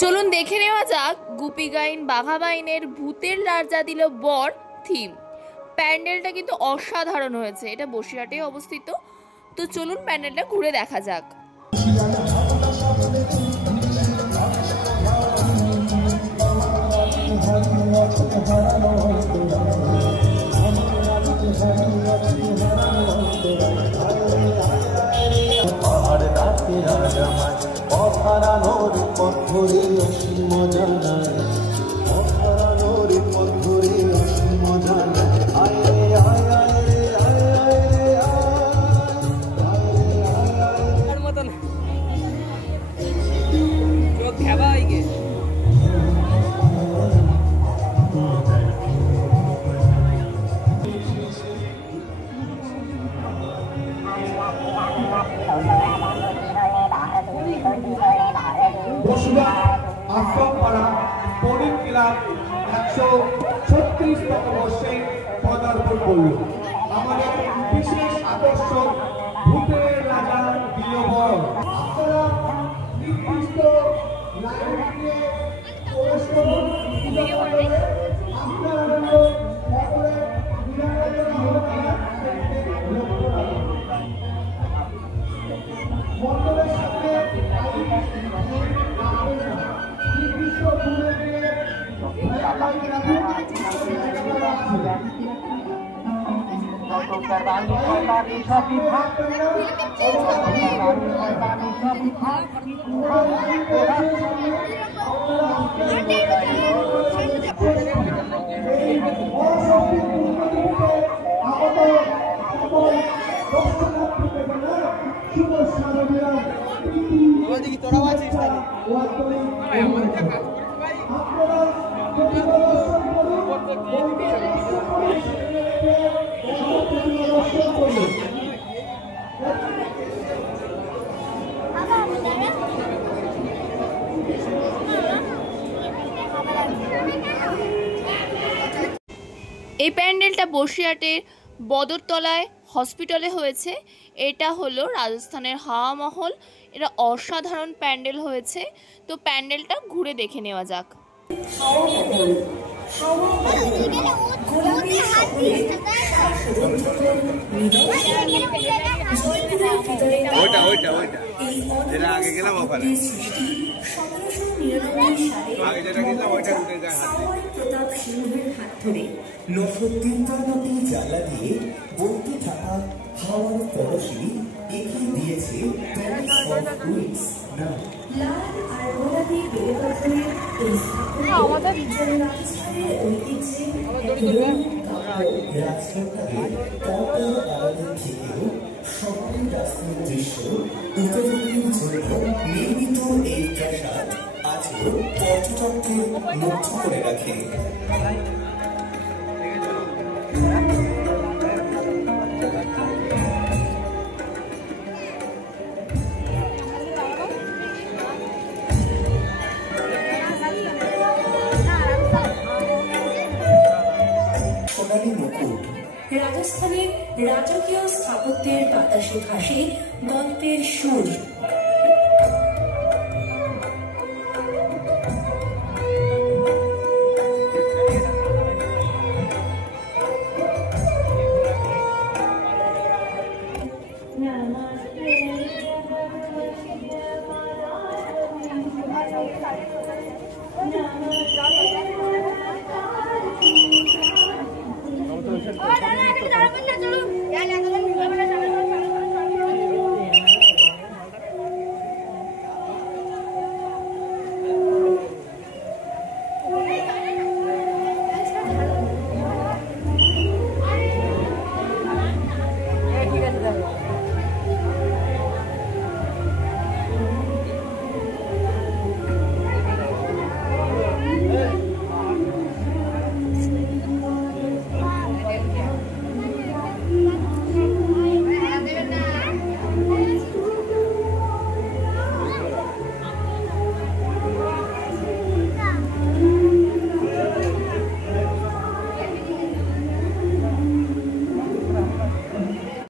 চলুন দেখে নেওয়া যাক গুপি গাইন বাঘা বাইনের ভূতের রাজা দিল বর থিম। প্যান্ডেলটা কিন্তু অসাধারণ হয়েছে, এটা বসিরহাটে অবস্থিত। তো চলুন প্যান্ডেলটা ঘুরে দেখা যাক। আশ্রমপাড়া পৌরিক ক্লাব 136তম বর্ষে পদার্পণ করল। আমাদের বিশেষ আকর্ষণ ভূতের রাজা দিল বর। আপনারা নির্দিষ্ট লাইনে প্রবেশ করুন। মন্ডলের সাথে এই প্যান্ডেলটা বসিরহাটের বদরতলায় হসপিটালে হয়েছে। এটা হলো রাজস্থানের হাওয়া মহল। এটা অসাধারণ প্যান্ডেল হয়েছে। তো প্যান্ডেলটা ঘুরে দেখে নেওয়া যাক। জ্বালা দিয়ে বলতে থাকা হাওয়ার পরশি এগিয়ে দিয়েছে লাল আর গোলাপি বেলেপাথরের এই রাজস্থানের ঐতিহ্যে রাজসরকারের পর্দার আড়ালে থেকেও সকল রাস্তার দৃশ্য উপভোগের জন্য নির্মিত এই প্রাসাদ আজও পর্যটকদের মুগ্ধ করে রাখে। রাজস্থানের রাজকীয় স্থাপত্যের বাতাসে ভাসে গল্পের সুর।